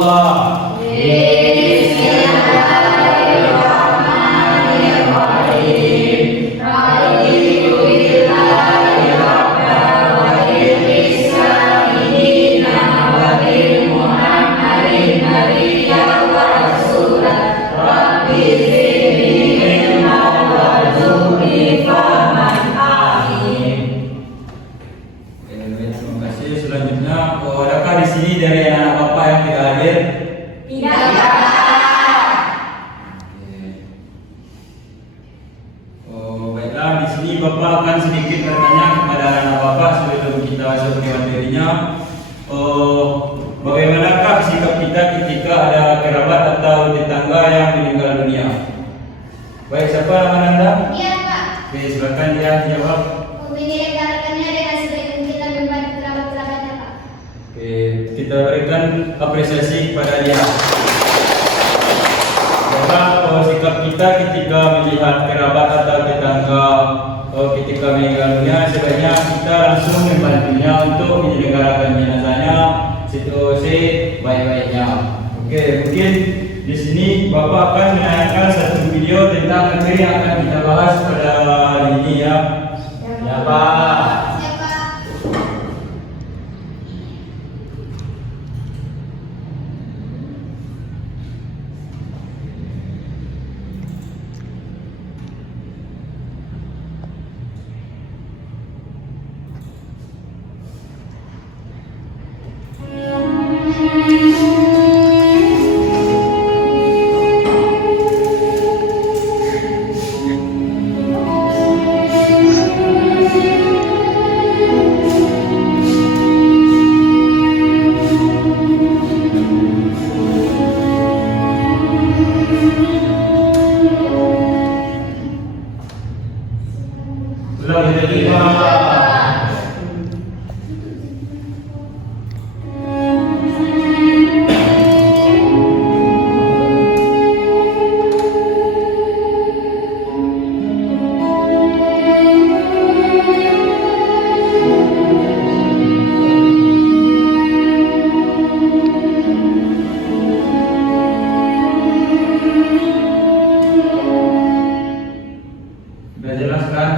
Allah. Bismillahirrahmanirrahim. Raditu billahi rabban wa bil islami dinan wa bi Muhammadin nabiyyan wa rasulan. Rabbi zidni ilman warzuqni fahman. Amin. Terima kasih. Selanjutnya, adakah di sini dari anak bapak yang tidak hadir? Tidak. Baiklah, di sini bapak akan sedikit bertanya kepada anak bapak sebelum kita masuk ke materinya. Bagaimanakah sikap kita ketika ada kerabat atau tetangga yang meninggal dunia? Baik, siapa nama Anda? Iya Pak, Oke, silakan dia jawab. menyelenggarakannya dengan sebaik mungkin kita membantu kerabat-kerabatnya Pak. Oke, kita berikan apresiasi kepada dia. Bapak, sikap kita ketika melihat kerabat atau tetangga ketika meninggal dunia, sebaiknya kita langsung membantunya untuk menyelenggarakan jenazahnya situasi baik-baiknya. Oke, mungkin di sini Bapak akan menayangkan satu video tentang materi yang akan kita bahas pada hari ini ya. Ya Pak. Siapa? Ulang lagi Pak. Sudah jelas kan?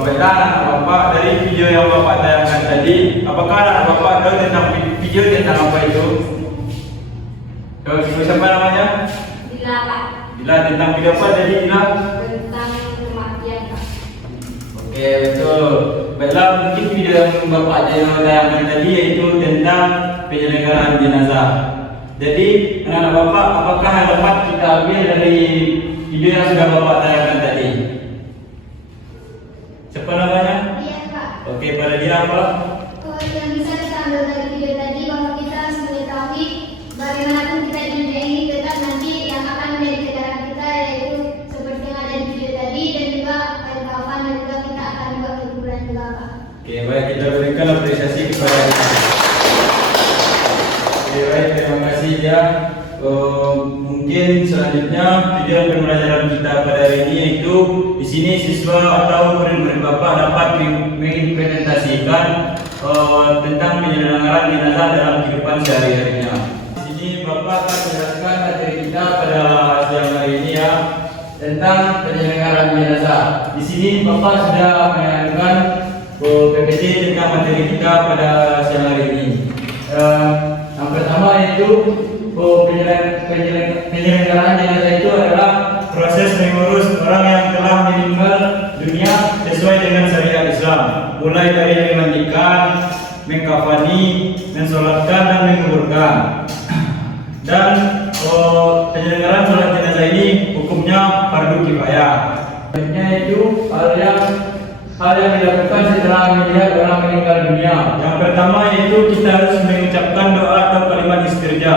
Baiklah anak bapak, dari video yang bapak tayangkan tadi, apakah anak bapak tahu tentang video tentang apa itu? Tahu siapa namanya? Bila Pak, Bila, tentang video apa tadi Bila? tentang kematian Pak. Oke, betul. Baiklah, mungkin video yang bapak tayangkan tadi yaitu tentang penyelenggaraan jenazah. Jadi anak bapak, apakah yang dapat kita ambil dari video yang sudah bapak tayangkan tadi? Siapa namanya? Iya Pak. Oke, pada dia apa? Yang bisa kita ambil dari video tadi bahwa kita harus mengetahui bagaimanapun kita di dunia ini tetap nanti yang akan menjadi kendaraan kita yaitu seperti yang ada di video tadi dan juga air kapan dan juga kita akan juga ke kuburan juga Pak. Oke, baik, kita berikan apresiasi kepada dia. Oke, baik, terima kasih ya. Mungkin selanjutnya video pembelajaran kita pada hari ini yaitu di sini siswa atau murid-murid bapak dapat mengimplementasikan tentang penyelenggaraan jenazah dalam kehidupan sehari-harinya. Di sini bapak akan menjelaskan materi kita pada siang hari ini ya tentang penyelenggaraan jenazah. Di sini bapak sudah menayangkan PPT tentang materi kita pada siang hari ini. Yang pertama yaitu penyelenggaraan jenazah itu adalah proses mengurus orang yang telah meninggal dunia sesuai dengan syariat Islam, mulai dari memandikan, mengkafani, mensolatkan dan menguburkan. Dan penyelenggaraan sholat jenazah ini hukumnya fardu kifayah. Selanjutnya itu hal yang dilakukan setelah melihat orang meninggal dunia. Yang pertama yaitu kita harus mengucapkan doa atau kalimat istirja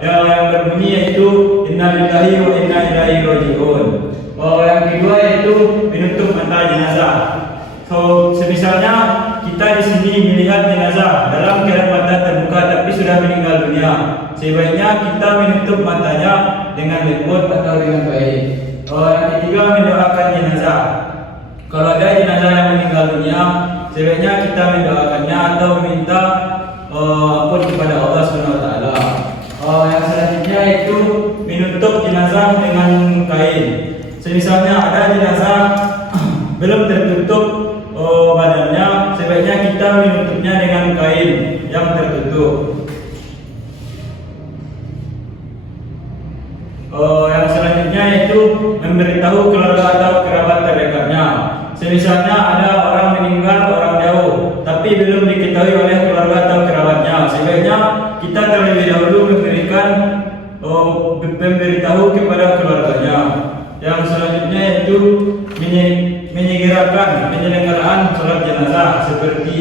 yang berbunyi yaitu inna lillahi wa inna ilaihi raji'un. Yang kedua yaitu menutup mata jenazah. Semisalnya kita di sini melihat jenazah dalam keadaan mata terbuka tapi sudah meninggal dunia, sebaiknya kita menutup matanya dengan lembut atau dengan baik. Yang ketiga mendoakan jenazah. Kalau ada jenazah yang meninggal dunia, sebaiknya kita mendoakannya atau meminta ampun kepada Allah Subhanahu wa taala. Yang selanjutnya itu menutup jenazah dengan kain. Semisalnya ada jenazah belum tertutup badannya, sebaiknya kita menutupnya dengan kain yang tertutup. Yang selanjutnya itu memberitahu keluarga atau kerabat terdekatnya. Semisalnya ada orang meninggal orang jauh, tapi belum diketahui oleh keluarga atau kerabatnya, sebaiknya kita terlebih dahulu memberitahu kepada keluarganya. Yang selanjutnya itu menyegerakan penyelenggaraan sholat jenazah seperti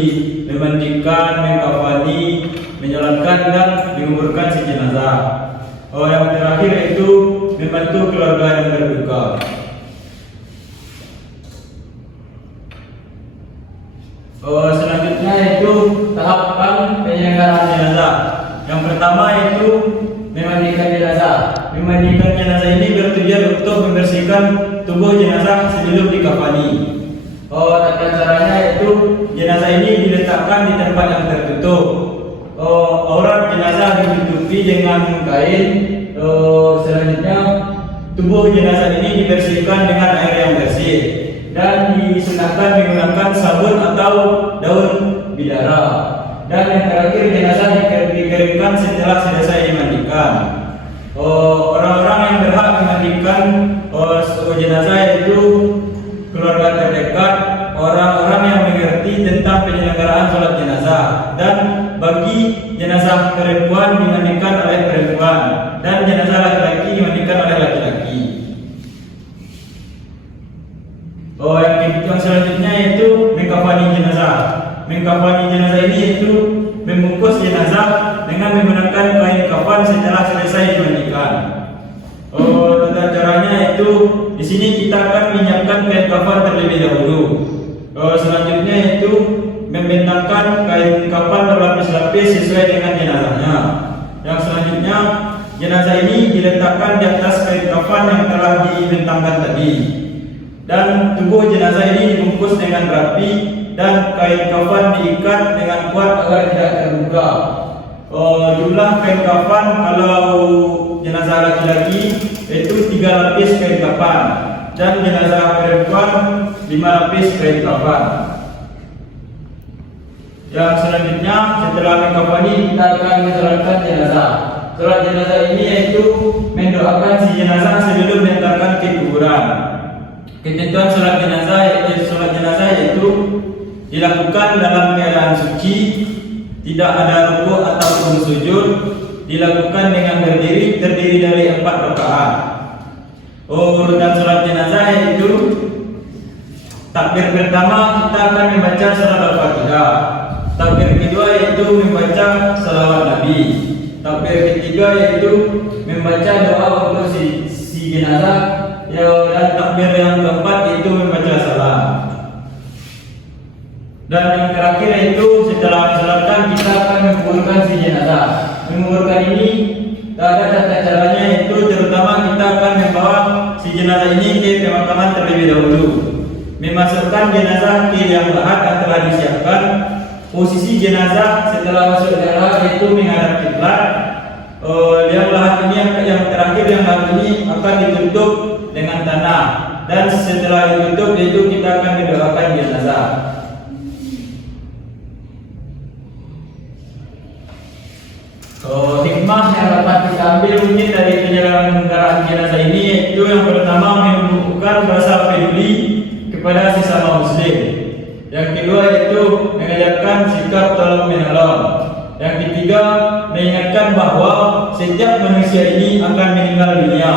memandikan, mengkafani, menyolatkan dan menguburkan si jenazah. Yang terakhir itu membantu keluarga yang berduka. Selanjutnya itu tahapan penyelenggaraan jenazah. Yang pertama itu memandikan jenazah. Memandikan jenazah ini bertujuan untuk membersihkan tubuh jenazah sebelum dikafani. Tata caranya itu jenazah ini diletakkan di tempat yang tertutup. Aurat jenazah ditutupi dengan kain. Selanjutnya tubuh jenazah ini dibersihkan dengan air yang bersih dan disunahkan menggunakan sabun atau daun bidara. Dan yang terakhir jenazah dikeringkan setelah selesai dimandikan. Orang-orang yang berhak memandikan jenazah yaitu keluarga terdekat, orang-orang yang mengerti tentang penyelenggaraan sholat jenazah, dan bagi jenazah perempuan dimandikan oleh perempuan dan jenazah laki-laki dimandikan oleh laki-laki. Yang selanjutnya yaitu mengkafani jenazah. Mengkafani jenazah ini yaitu membungkus jenazah dengan menggunakan kain kafan setelah selesai dimandikan. Tata caranya yaitu di sini kita akan menyiapkan kain kafan terlebih dahulu. Selanjutnya yaitu membentangkan kain kafan berlapis-lapis sesuai dengan jenazahnya. Yang selanjutnya jenazah ini diletakkan di atas kain kafan yang telah dibentangkan tadi. Dan tubuh jenazah ini dibungkus dengan rapi dan kain kafan diikat dengan kuat agar tidak terbuka. Jumlah kain kafan kalau jenazah laki-laki itu 3 lapis kain kafan dan jenazah perempuan 5 lapis kain kafan. Yang selanjutnya setelah mengkafani kita akan mensolatkan jenazah. Solat jenazah ini yaitu mendoakan si jenazah sebelum diantarkan ke kuburan. Ketentuan sholat jenazah yaitu dilakukan dalam keadaan suci, tidak ada rukuk ataupun sujud, dilakukan dengan terdiri dari 4 rakaat. Urutan sholat jenazah yaitu takbir pertama kita akan membaca surat Al-Fatihah. Takbir kedua yaitu membaca salawat Nabi. Takbir ketiga yaitu membaca doa untuk si jenazah. Dan takbir yang keempat yaitu membaca salam. Dan yang terakhir yaitu setelah disolatkan kita akan menguburkan si jenazah. Menguburkan ini ada tata caranya yaitu terutama kita akan membawa si jenazah ini ke pemakaman terlebih dahulu. Memasukkan jenazah ke liang lahat yang telah disiapkan. Posisi jenazah setelah masuk darah yaitu menghadap kiblat. Liang lahat ini yang terakhir yang lahat ini akan ditutup dengan tanah, dan setelah ditutup itu kita akan mendoakan jenazah. Hikmah yang dapat kita ambil mungkin dari penyelenggaraan jenazah ini yaitu yang pertama menumbuhkan rasa peduli kepada sesama muslim. Yang kedua yaitu mengajarkan sikap tolong menolong. Yang ketiga mengingatkan bahwa setiap manusia ini akan meninggal dunia.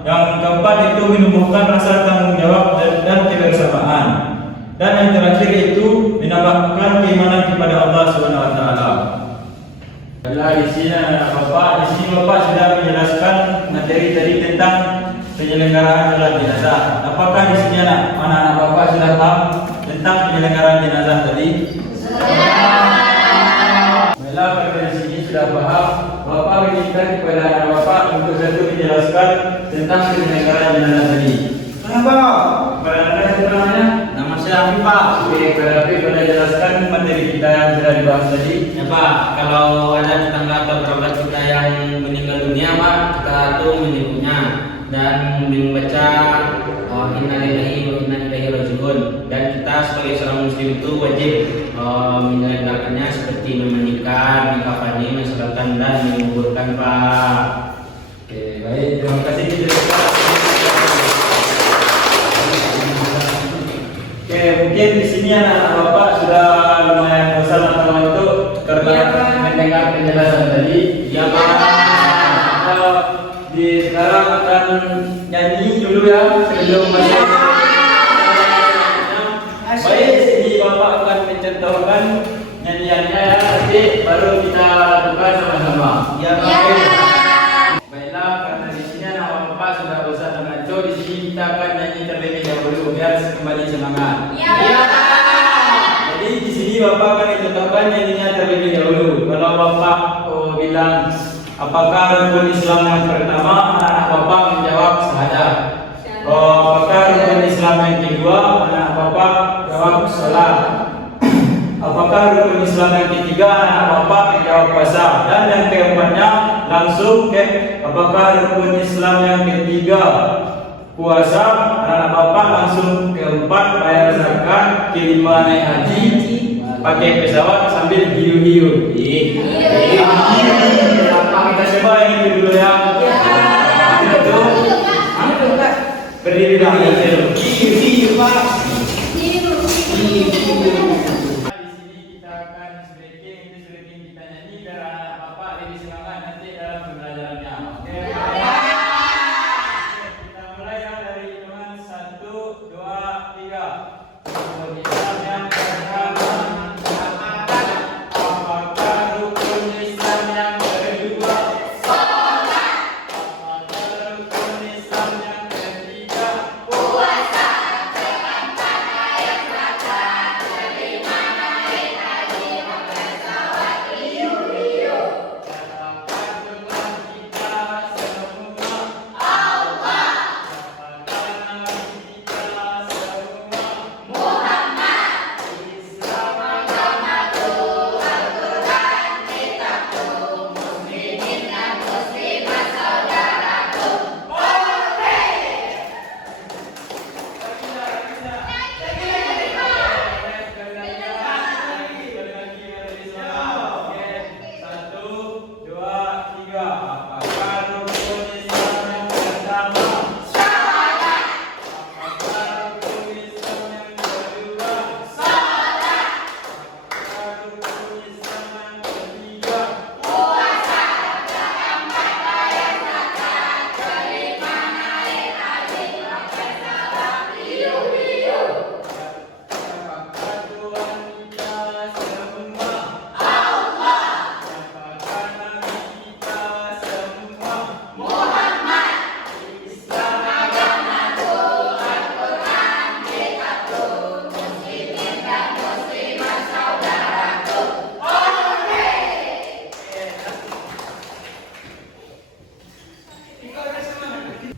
Yang keempat itu menumbuhkan rasa tanggung jawab dan kebersamaan. Dan yang terakhir itu menambahkan keimanan kepada Allah Subhanahu wa taala. Di sini Bapak sudah menjelaskan materi tadi tentang penyelenggaraan sholat jenazah. Apakah di sini anak-anak Bapak sudah paham tentang penyelenggaraan jenazah tadi? Baiklah, pada di sini sudah paham. Bapak menginginkan kepada anak Bapak untuk satu menjelaskan tentang penyelenggaraan jenazah tadi. Kenapa? Pada Anda siapa namanya? Nama saya lagi Pak. Oke, berarti boleh jelaskan materi kita yang sudah dibahas tadi. Ya Pak, kalau ada tetangga atau kerabat kita yang meninggal dunia Pak, kita tuh menyebutnya dan membaca innalillahi wa inna ilaihi rajiun. Dan kita sebagai seorang muslim itu wajib menjalankannya seperti memandikan, mengkafani, mensolatkan dan menguburkan Pak. Oke, baik, terima kasih dijelaskan. Oke, mungkin di sini anak bapak sudah lumayan bosan atau ngantuk karena mendengar penjelasan tadi. Ya Pak. Sekarang akan nyanyi dulu ya sebelum masuk. Baik, sini bapak akan mencontohkan nyanyiannya ya, nanti baru kita lakukan sama-sama. Ya Pak. Baiklah, karena di sini anak bapak sudah bosan dan ngantuk, di sini kita akan nyanyi terlebih dahulu biar kembali semangat. Ya. Jadi di sini bapak akan mencontohkan nyanyinya terlebih dahulu. Kalau bapak bilang apakah rukun Islam yang pertama, anak bapak menjawab syahadat. Apakah rukun Islam yang kedua, anak bapak jawab salat. Apakah rukun Islam yang ketiga, anak bapak menjawab puasa. Dan yang keempatnya langsung ke apakah rukun Islam yang ketiga puasa, anak bapak langsung keempat bayar zakat, kelima naik haji, pakai pesawat sambil hiu-hiu. Kita coba yang itu dulu ya. Itu. Berdiri dah. Hiu-hiu Pak. Di sini kita akan stretching kita nyanyi biar anak bapak lebih semangat nanti dalam pembelajarannya. Oke. Kita mulai ya dari teman 1, 2, 3. Islam yang pertama, apakah rukun Islam yang kedua? Apakah rukun Islam yang ketiga? Puasa.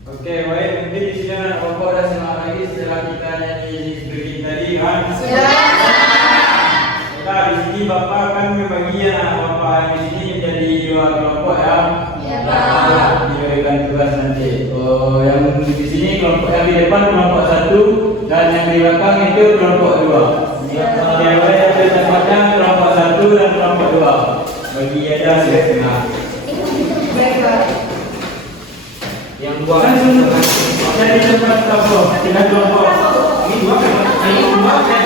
Oke, baik. Mungkin di sini anak bapak udah semangat lagi setelah kita nyanyi breaking tadi kan? Nah, di sini bapak akan membagi anak bapak di sini menjadi 2 kelompok ya. Diberikan tugas nanti. Yang di sini kelompok yang di depan kelompok 1 dan yang di belakang itu kelompok 2. Yang lain ada tempatnya kelompok 1 dan kelompok 2. Bagi aja setengah. Yang buat jadi tempat kelompok, tidak kelompok. Ini dua kan? Ini dua kan?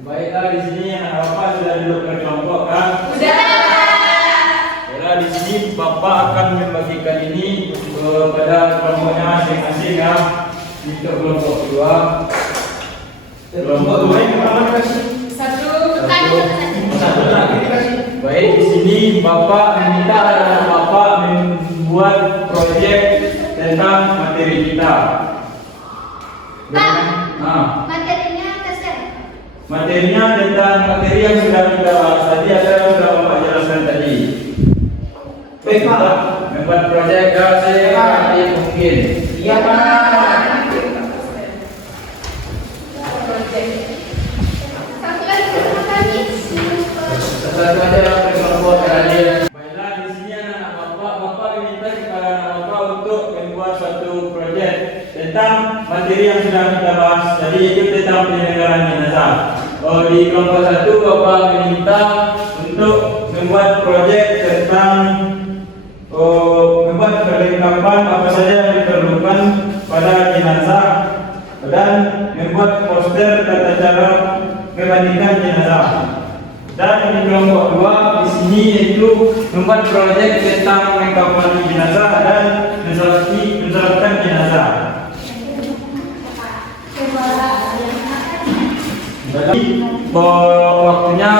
Baiklah, di sini anak bapak sudah duduk berkelompok kan? Sudah. Di sini bapak akan membagikan ini kepada kelompoknya masing-masing ya. Untuk kelompok 2. Kelompok 2 yang pertama kasih. Satu lagi. Baik, di sini bapak meminta anak bapak membuat proyek tentang materi kita. Materinya kasar. Materinya tentang materi yang sudah kita bahas tadi atau yang sudah bapak jelaskan tadi. Membuat proyek sekali mungkin. Iya Pak. Satu lagi sama kami. Satu aja membuat kalian. Baiklah, di sini anak bapak diminta kepada anak bapak untuk membuat suatu proyek tentang materi yang sudah kita bahas tadi, yaitu tentang penyelenggaraan jenazah. Di kelompok 1 bapak diminta untuk membuat proyek tentang membuat perlengkapan apa saja yang diperlukan pada jenazah dan membuat poster tata cara memandikan jenazah. Dan di kelompok 2 di sini yaitu membuat proyek tentang mengkafani jenazah dan mensolatkan jenazah. Jadi waktunya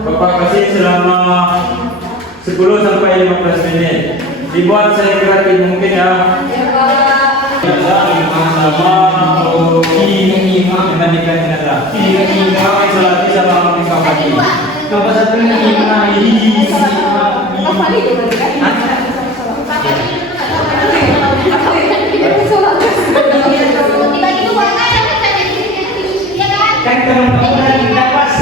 bapak kasih selama 10 sampai 15 menit. Dibuat saya kreatif mungkin ya. Sama memandikan jenazah. Isolasi sama mengkafani. Coba satu ini. Kan teman-teman kita pas.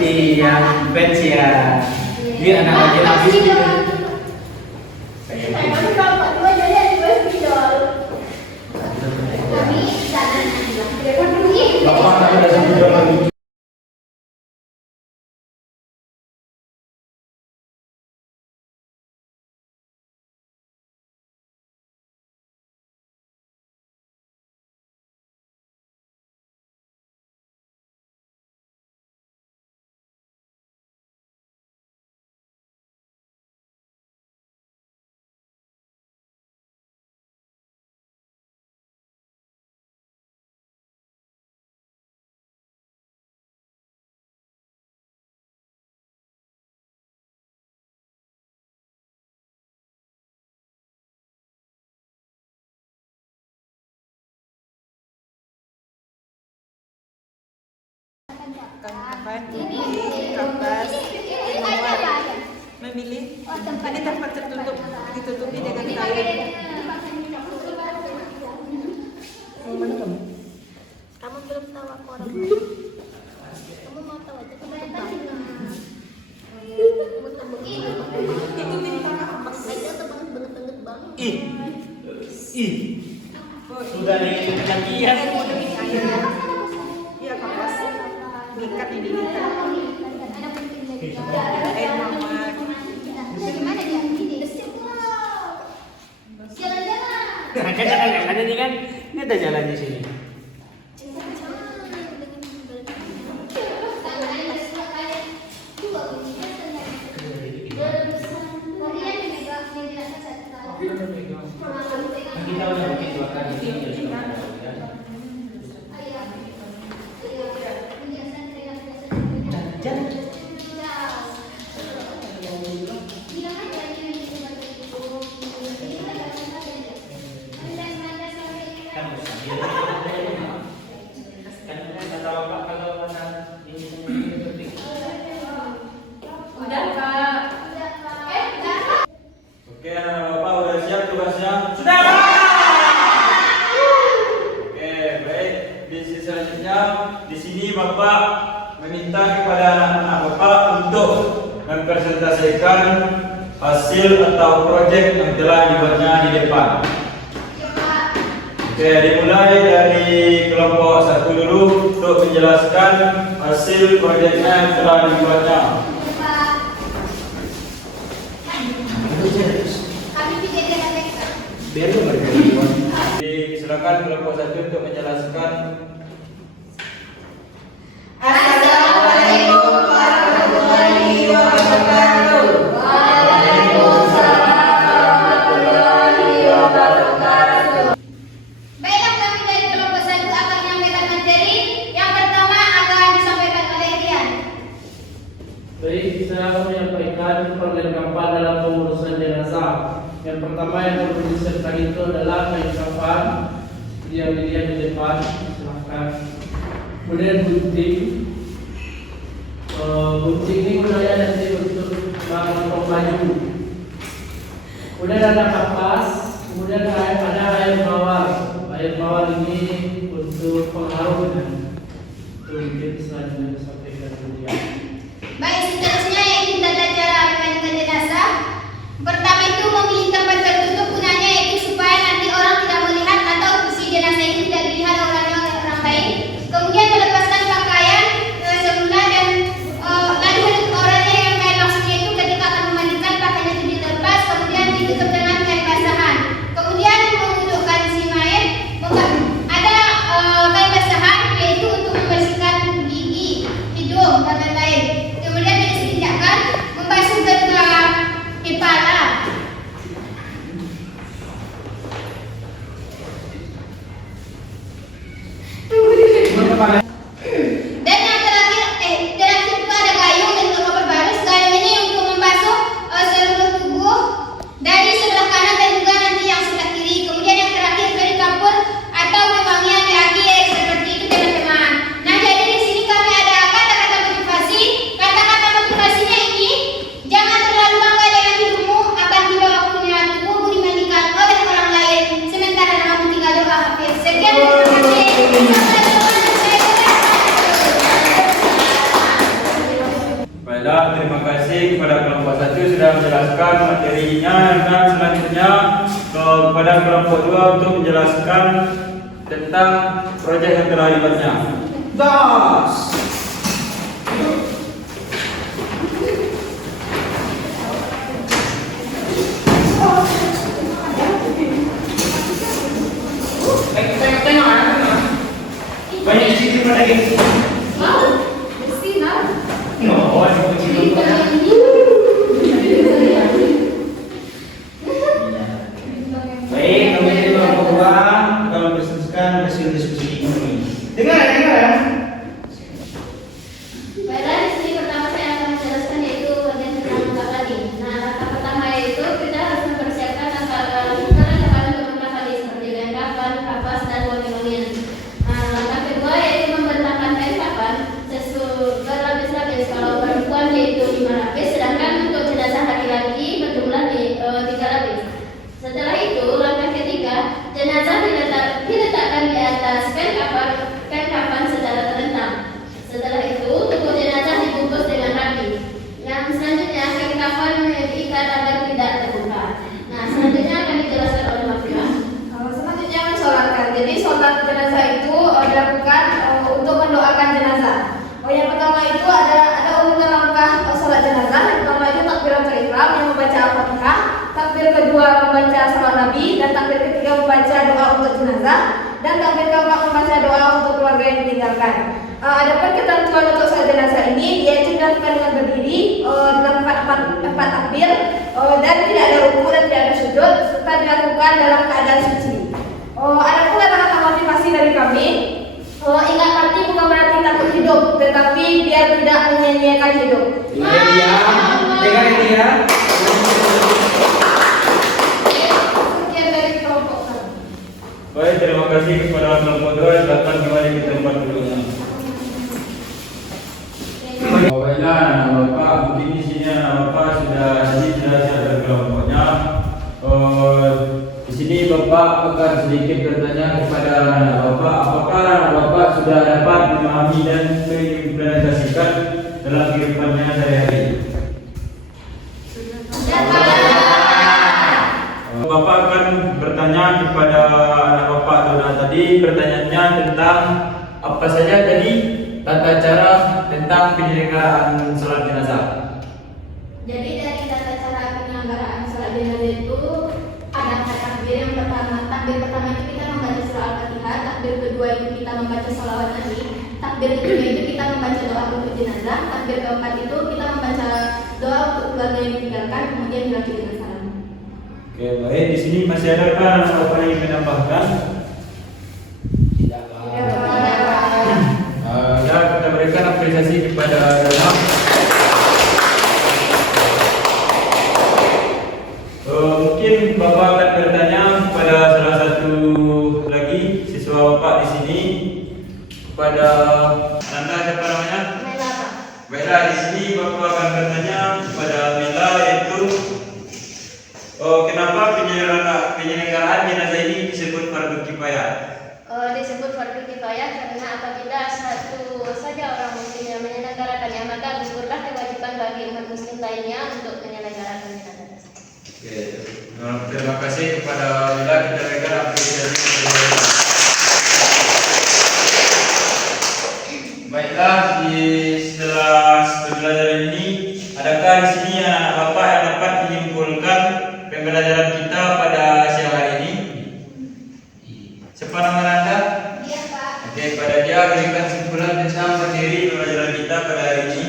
Iya, bench ya. Dia anak aja habis gitu. Bapak ada satu jam lagi. Ini kertas nomor memilih ini tempat tertutup ditutupi dengan kain. Kamu belum tahu aku orang. Kamu mau tahu aja Itu bintang apa? Aja tebang banget banget. Ih. Sudah dikatakan iya. Iya kapas. Nikat ini nikat. Air mawar. Gimana dia? Ini jalan-jalan. Kan jalan ini kan. Ini ada jalan di sini. Kita udah bikin 2 kali ini. Oke, anak bapak udah siap Bapak meminta kepada anak-anak Bapak untuk mempresentasikan hasil atau proyek yang telah dibuatnya di depan. Oke, dimulai dari kelompok 1 dulu untuk menjelaskan hasil proyeknya yang telah dibuatnya. Silakan kelompok 1 untuk menjelaskan. Assalamualaikum warahmatullahi wabarakatuh. Baiklah, kami dari kelompok 1 akan menyampaikan materi. Yang pertama akan disampaikan oleh Rian. Baik, saya akan menyampaikan program kampanye dalam pengurusan jenazah. Yang pertama yang perlu disertai itu adalah kain kafan yang dilihat di depan, silahkan. Kemudian gunting. Gunting ini gunanya nanti untuk mengotok baju. Kemudian ada kapas, kemudian ada air mawar. Air mawar ini untuk pengharum. Itu mungkin selanjutnya disampaikan kemudian. Baik, seterusnya yaitu tata cara memandikan jenazah. Pertama itu memilih tempat tertutup, gunanya yaitu supaya nanti orang tidak melihat atau isi jenazah itu tidak dilihat oleh orang lain. Kemudian melepaskan pakaian semula dan lalu orangnya yang main langsungnya itu ketika akan memandikan pakaian itu dilepas, kemudian ditutup dengan kain basahan. Kemudian mengudukkan si mayat, ada kain basahan yaitu untuk membersihkan gigi, hidung dan lain-lain. Kemudian disediakan membasuh kedua kepala. Dan yang terakhir itu ada gayung dan juga berbaris. Gayung ini untuk membasuh seluruh tubuh dari sebelah kanan dan juga nanti yang sebelah kiri. Kemudian yang terakhir dari kapur atau pewangian di akhir seperti itu teman-teman. Nah, jadi di sini kami ada kata-kata motivasi. Kata-kata motivasinya ini, jangan terlalu bangga dengan hidupmu, akan tiba waktunya tubuhmu dimandikan oleh orang lain sementara kamu tinggal doa hafiz. Sekian, terima kasih. Baiklah, terima kasih kepada kelompok 1 sudah menjelaskan materinya, dan selanjutnya kepada kelompok 2 untuk menjelaskan tentang proyek yang telah dibuatnya. Banyak isi pada ini. Baik, kami dari kelompok 2 akan mempresentasikan hasil diskusi ini. Dengar. Baiklah, di sini pertama saya akan menjelaskan yaitu bagian tentang langkah tadi. Nah, langkah pertama yaitu kita harus mempersiapkan langkah untuk langkah tadi seperti kain kafan, kapas, dan wangi-wangian. Nah, langkah kedua yaitu membentangkan kain kafan berlapis-lapis. Kalau perempuan yaitu 5 lapis, sedangkan untuk jenazah laki-laki berjumlah 3 lapis. Setelah itu, langkah ketiga, jenazah diletakkan di atas kain kafan secara terentang. Setelah itu, tubuh jenazah dibungkus dengan rapi. Yang selanjutnya, kain kafan diikat agar tidak terbuka. Nah, selanjutnya akan dijelaskan oleh Mafia. Selanjutnya mensolatkan. Jadi sholat jenazah itu dilakukan untuk mendoakan jenazah. Yang pertama itu ada urutan langkah sholat jenazah. Yang pertama itu takbiratul ihram yang membaca Al-Fatihah. Takbir kedua membaca salat Nabi, dan takbir ketiga membaca doa untuk jenazah, dan takbir keempat membaca doa untuk keluarga yang ditinggalkan. Adapun ketentuan untuk sholat jenazah ini yaitu dilakukan dengan berdiri, dilakukan empat takbir, dan tidak ada ruku dan tidak ada sujud, serta dilakukan dalam keadaan suci. Adapun kata-kata motivasi dari kami, ingat mati bukan berarti takut hidup, tetapi biar tidak menyia-nyiakan hidup. Dengar ini ya. Sekian dari kelompok kami. Baik, terima kasih kepada kelompok 2. Silakan kembali ke tempat duduknya. Baiklah, Bapak, mungkin di sini Bapak sudah dijelaskan dari kelompoknya. Di sini Bapak akan sedikit bertanya kepada Bapak, apakah Bapak sudah dapat memahami dan dalam kehidupannya sehari-hari. Bapak akan bertanya kepada anak Bapak Dona tadi, pertanyaannya tentang apa saja tadi tata cara tentang penyelenggaraan salat jenazah. Jadi dari tata cara penyelenggaraan salat jenazah itu ada takbir yang pertama. Takbir pertama itu kita membaca surah Al-Fatihah, takbir kedua itu kita membaca salawat Nabi, takbir ketiga itu kita membaca doa untuk jenazah, takbir keempat itu kita membaca doa untuk keluarga yang ditinggalkan, kemudian dilanjut dengan salam. Oke, baik. Di sini masih adakah anak Bapak yang ingin menambahkan? Tidak, Pak. Ya, kita berikan apresiasi kepada Dona. Mungkin Bapak akan bertanya kepada salah satu lagi siswa Bapak di sini, kepada Nanda, siapa namanya? Mela. Di sini Bapak akan bertanya kepada Mela, yaitu kenapa penyelenggaraan jenazah ini disebut fardu kifayah? Disebut fardu kifayah karena apabila satu saja orang muslim yang menyelenggarakannya, maka gugurlah kewajiban bagi umat muslim lainnya untuk menyelenggarakan jenazah. Oke, terima kasih kepada Mila. Kita berikan apresiasi. Baiklah, setelah pembelajaran ini, adakah di sini anak Bapak yang dapat menyimpulkan pembelajaran kita pada siang hari ini? Siapa nama Anda? Iya, Pak. Oke, pada dia berikan kesimpulan tentang materi pembelajaran kita pada hari ini.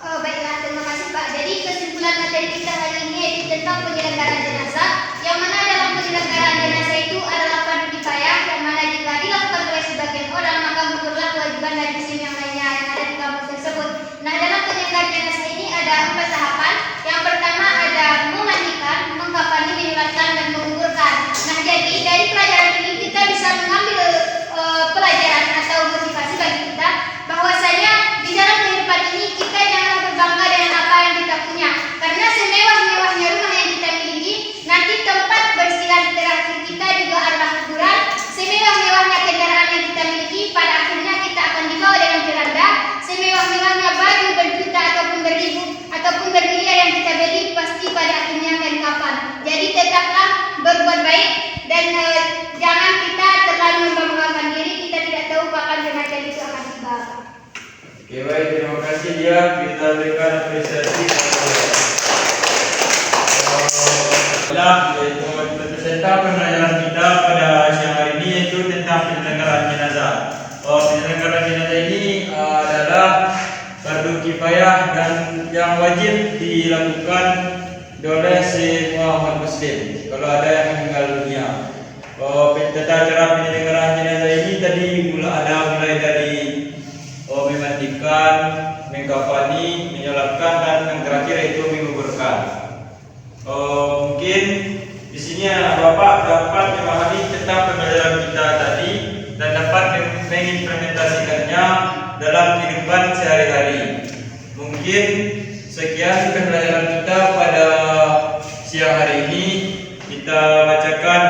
Oh, baiklah, terima kasih Pak. Jadi kesimpulan materi kita hari ini yaitu tentang penyelenggaraan jenazah, yang mana dalam penyelenggaraan jenazah itu adalah fardu kifayah, yang mana jika dilakukan oleh sebagian orang maka gugurlah kewajiban dari muslim yang lainnya yang ada di kampus tersebut. Nah, dalam penyelenggaraan jenazah ini ada 4 tahapan. Yang pertama ada memandikan, mengkafani, menyolatkan, dan menguburkan. Nah, jadi dari pelajaran ini kita bisa mengambil pelajaran atau motivasi bagi kita bahwasanya di dalam kehidupan ini kita jangan berbangga dengan apa yang kita punya, karena semewah-mewahnya rumah yang kita miliki, nanti tempat beristirahat terakhir kita juga adalah kuburan. Semewah-mewahnya kendaraan yang kita miliki, pada akhirnya kita akan dibawa dalam keranda. Semewah-mewahnya baju berjuta ataupun beribu ataupun bermiliar yang kita beli, pasti pada akhirnya akan kapan. Jadi tetaplah berbuat baik dan jangan kita terlalu membanggakan diri. Kita tidak tahu kapan jenazah itu akan tiba. Oke, baik, terima kasih dia. Kita berikan apresiasi yaitu tentang pembelajaran kita pada siang hari ini, yaitu tentang penyelenggaraan jenazah. Penyelenggaraan jenazah ini adalah fardu kifayah dan yang wajib dilakukan oleh semua umat muslim kalau ada yang meninggal dunia. Tata cara penyelenggaraan jenazah ini tadi mulai dari memandikan, mengkafani, menyolatkan, dan yang terakhir itu menguburkan. Mungkin di sini anak Bapak dapat memahami tentang pembelajaran kita tadi dan dapat mengimplementasikannya dalam kehidupan sehari-hari. Mungkin sekian pembelajaran kita pada siang hari ini. Kita bacakan